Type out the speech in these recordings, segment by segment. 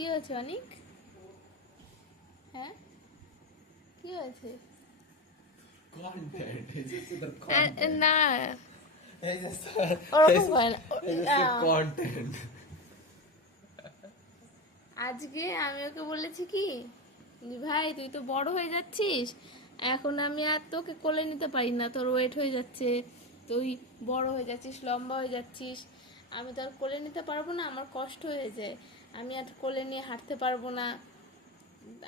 কি হয়েছে অনিক? হ্যাঁ? কি হয়েছে. না. আজকে আমি ওকে বলেছি কি ভাই তুই তো বড় হয়ে যাচ্ছিস। এখন আমি আর তোকে কোলে নিতে পারি না তোর ওয়েট হয়ে যাচ্ছে। তুই বড় হয়ে যাচ্ছিস লম্বা হয়ে যাচ্ছিস। আমি তো আর কোলে নিতে পারব না আমার কষ্ট হয়ে যায়। আমি আর কোলে নিয়ে হাঁটতে পারব না।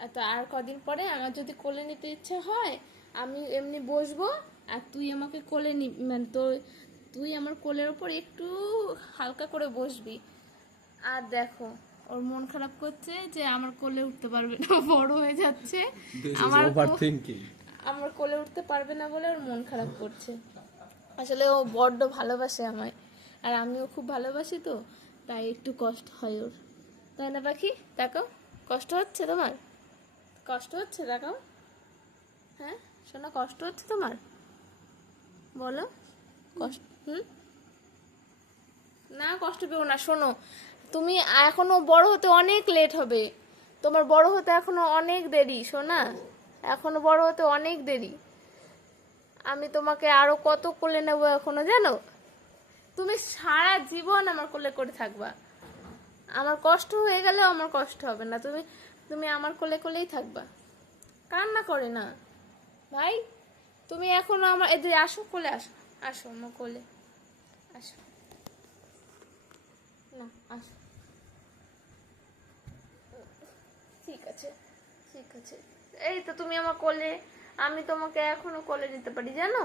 আর তো আর কদিন পরে আমার যদি কোলে নিতে ইচ্ছে হয় আমি এমনি বসবো আর তুই আমাকে কোলে নি মানে তো তুই আমার কোলের ওপর একটু হালকা করে বসবি। আর দেখো ওর মন খারাপ করছে যে আমার কোলে উঠতে পারবে না বড় হয়ে যাচ্ছে। আমার আমার কোলে উঠতে পারবে না বলে ওর মন খারাপ করছে। আসলে ও বড্ড ভালোবাসে আমায়। আর আমিও খুব ভালোবাসি তো, তাই একটু কষ্ট হয় ওর। তাই না পাখি? দেখো কষ্ট হচ্ছে তোমার? কষ্ট হচ্ছে দেখো হ্যাঁ শোনা, কষ্ট হচ্ছে তোমার? বলো, কষ্ট, হুম? না, কষ্ট পেও না, শোনো, তুমি এখনও বড় হতে অনেক লেট হবে। তোমার বড় হতে এখনও অনেক দেরি, শোনা? এখনও বড় হতে অনেক দেরি। আমি তোমাকে আরও কত কোলে নেব এখনও, জানো? তুমি সারা জীবন আমার কোলে করে থাকবা। আমার কষ্ট হয়ে গেলেও আমার কষ্ট হবে না। তুমি তুমি আমার কোলে কোলেই থাকবা। কান্না করে না। ভাই, তুমি এখনও আমার এদের আসো কোলে, আসো। আসো আমার কোলে। আসো। না, আসো। ঠিক আছে ঠিক আছে। এই তো তুমি আমার কোলে, আমি তোমাকে এখনও কোলে দিতে পারি, জানো?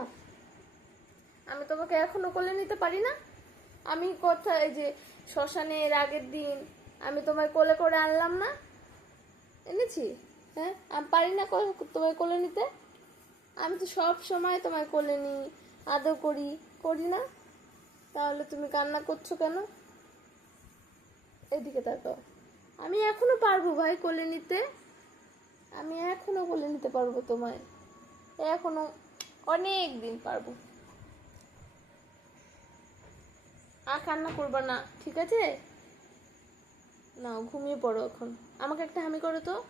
আমি তোমাকে এখনও কোলে নিতে পারি না? আমি কোথায় যে শ্মশানের আগের দিন আমি তোমায় কোলে করে আনলাম না? এনেছি? হ্যাঁ? আমি পারি না তোমায় কোলে নিতে? আমি তো সব সময় তোমায় কোলে নিই, আদর করি করি না। তাহলে তুমি কান্না করছ কেন? এদিকে তাকাও। আমি এখনও পারব ভাই কোলে নিতে? আমি এখনও কোলে নিতে পারব তোমায়। এখনও অনেক দিন পারব আর কান্না করবা না, ঠিক আছে? না ঘুমিয়ে পড়ো এখন। আমাকে একটা হামি করো তো।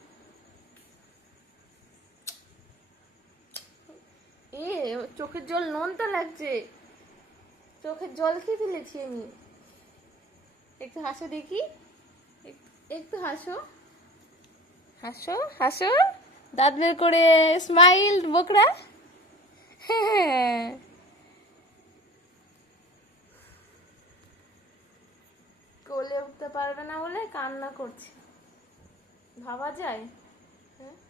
এ, চোখের জল নোনতা লাগছে। চোখের জল খেয়ে ফেলেছি আমি। একটু হাসো দেখি। একটু হাসো। হাসো হাসো। দাঁত বের করে স্মাইল বোকরা। হ্যাঁ কোলে উঠতে পারবে না বলে কান্না করছে। ভাবা যায়? হ্যাঁ?